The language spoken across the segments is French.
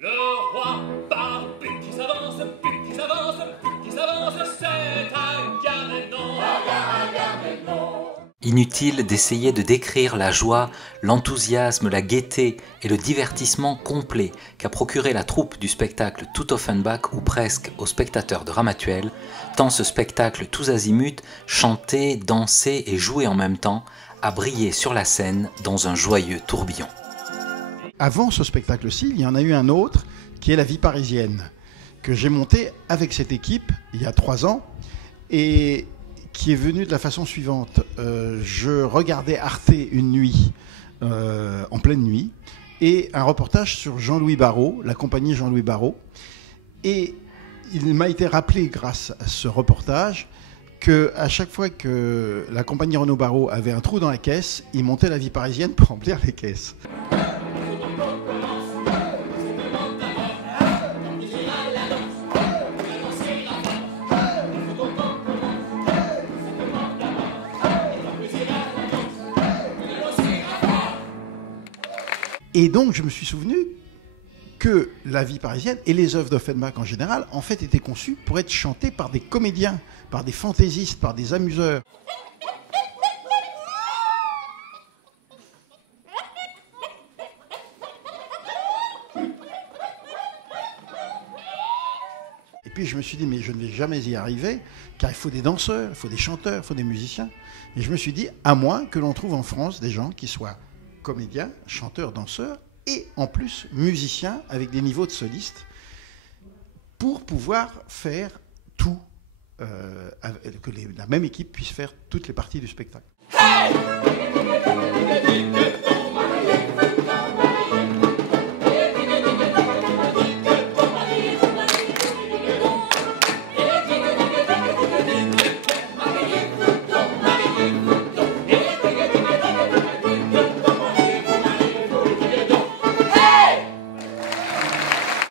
Le roi part, puis qui s'avance, puis qui s'avance, puis qui s'avance, c'est Agamemnon. Agamemnon. Inutile d'essayer de décrire la joie, l'enthousiasme, la gaieté et le divertissement complet qu'a procuré la troupe du spectacle Tout Offenbach ou presque aux spectateurs de Ramatuelle, tant ce spectacle tous azimuts, chanté, dansé et joué en même temps, a brillé sur la scène dans un joyeux tourbillon. Avant ce spectacle-ci, il y en a eu un autre qui est La Vie parisienne, que j'ai monté avec cette équipe il y a 3 ans et qui est venu de la façon suivante. Je regardais Arte une nuit, en pleine nuit, et un reportage sur Jean-Louis Barrault, la compagnie Jean-Louis Barrault. Et il m'a été rappelé grâce à ce reportage qu'à chaque fois que la compagnie Renaud Barrault avait un trou dans la caisse, il montait La Vie parisienne pour remplir les caisses. Et donc, je me suis souvenu que La Vie parisienne et les œuvres d'Offenbach en général, en fait, étaient conçues pour être chantées par des comédiens, par des fantaisistes, par des amuseurs. Et puis, je me suis dit, mais je ne vais jamais y arriver, car il faut des danseurs, il faut des chanteurs, il faut des musiciens. Et je me suis dit, à moins que l'on trouve en France des gens qui soient comédiens, chanteurs, danseurs, et en plus musiciens avec des niveaux de solistes, pour pouvoir faire tout, que la même équipe puisse faire toutes les parties du spectacle. Hey!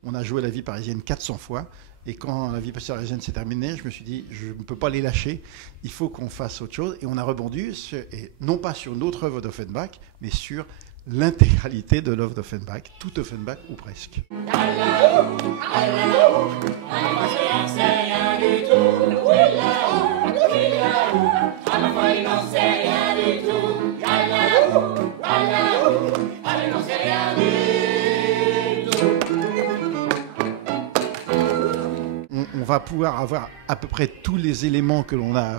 On a joué La Vie parisienne 400 fois, et quand La Vie parisienne s'est terminée, je me suis dit, je ne peux pas les lâcher, il faut qu'on fasse autre chose, et on a rebondi, et non pas sur une autre œuvre d'Offenbach, mais sur l'intégralité de l'œuvre d'Offenbach, tout Offenbach ou presque. On va pouvoir avoir à peu près tous les éléments que l'on a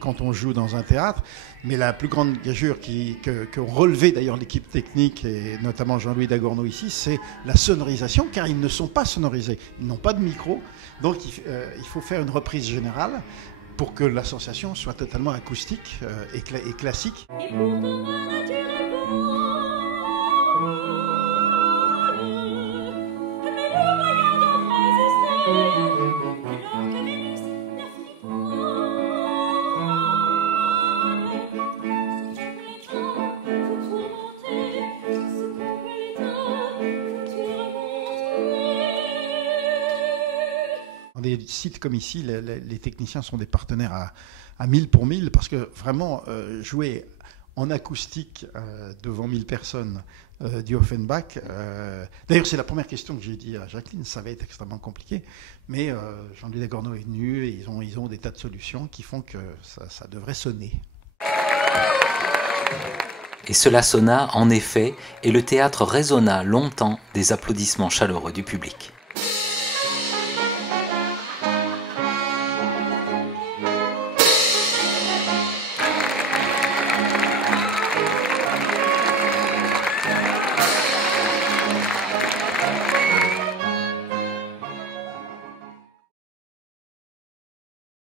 quand on joue dans un théâtre, mais la plus grande gageure qu'ont relevé d'ailleurs l'équipe technique, et notamment Jean-Louis Dagorneau ici, c'est la sonorisation, car ils ne sont pas sonorisés, ils n'ont pas de micro, donc il faut faire une reprise générale pour que la sensation soit totalement acoustique et classique. Dans des sites comme ici, les techniciens sont des partenaires à 1000 pour 1000, parce que vraiment, jouer en acoustique devant 1000 personnes du Offenbach, d'ailleurs c'est la première question que j'ai dit à Jacqueline, ça va être extrêmement compliqué, mais Jean-Louis Dagorneau est venu et ils ont des tas de solutions qui font que ça devrait sonner. Et cela sonna en effet, et le théâtre résonna longtemps des applaudissements chaleureux du public.